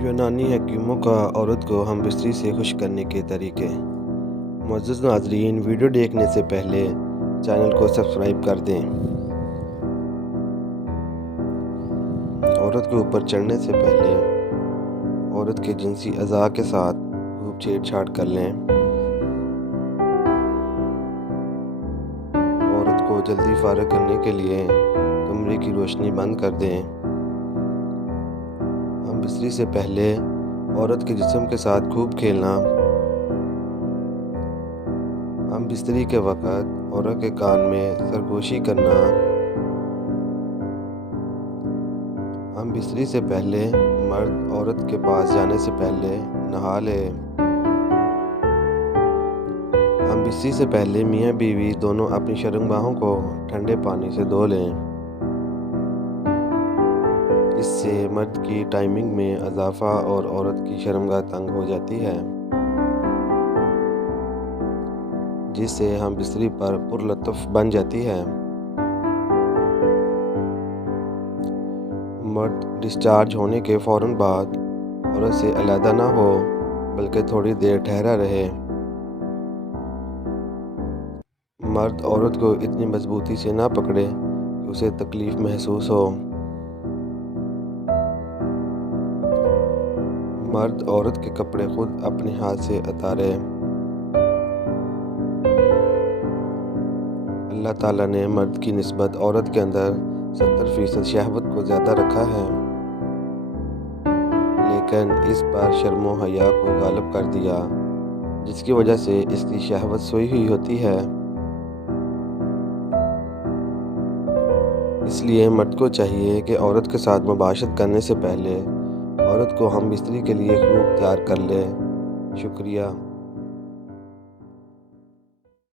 یونانی حکیموں کا عورت کو ہم بستری سے خوش کرنے کے طریقے۔ معزز ناظرین، ویڈیو دیکھنے سے پہلے چینل کو سبسکرائب کر دیں۔ عورت کے اوپر چڑھنے سے پہلے عورت کے جنسی اعضاء کے ساتھ خوب چھیڑ چھاڑ کر لیں۔ عورت کو جلدی فارغ کرنے کے لیے کمرے کی روشنی بند کر دیں۔ ہم بستری سے پہلے عورت کے جسم کے ساتھ خوب کھیلنا۔ ہم بستری کے وقت عورت کے کان میں سرگوشی کرنا۔ ہم بستری سے پہلے مرد عورت کے پاس جانے سے پہلے نہا لے۔ ہم بستری سے پہلے میاں بیوی دونوں اپنی شرمگاہوں کو ٹھنڈے پانی سے دھو لیں۔ اس سے مرد کی ٹائمنگ میں اضافہ اور عورت کی شرمگاہ تنگ ہو جاتی ہے، جس سے ہم بستری پر پرلطف بن جاتی ہے۔ مرد ڈسچارج ہونے کے فوراً بعد عورت سے علیحدہ نہ ہو بلکہ تھوڑی دیر ٹھہرا رہے۔ مرد عورت کو اتنی مضبوطی سے نہ پکڑے کہ اسے تکلیف محسوس ہو۔ مرد عورت کے کپڑے خود اپنے ہاتھ سے اتارے۔ اللہ تعالیٰ نے مرد کی نسبت عورت کے اندر 70% شہوت کو زیادہ رکھا ہے، لیکن اس پر شرم و حیا کو غالب کر دیا، جس کی وجہ سے اس کی شہوت سوئی ہوئی ہوتی ہے۔ اس لیے مرد کو چاہیے کہ عورت کے ساتھ مباشرت کرنے سے پہلے عورت کو ہم بستری کے لیے خوب تیار کر لے۔ شکریہ۔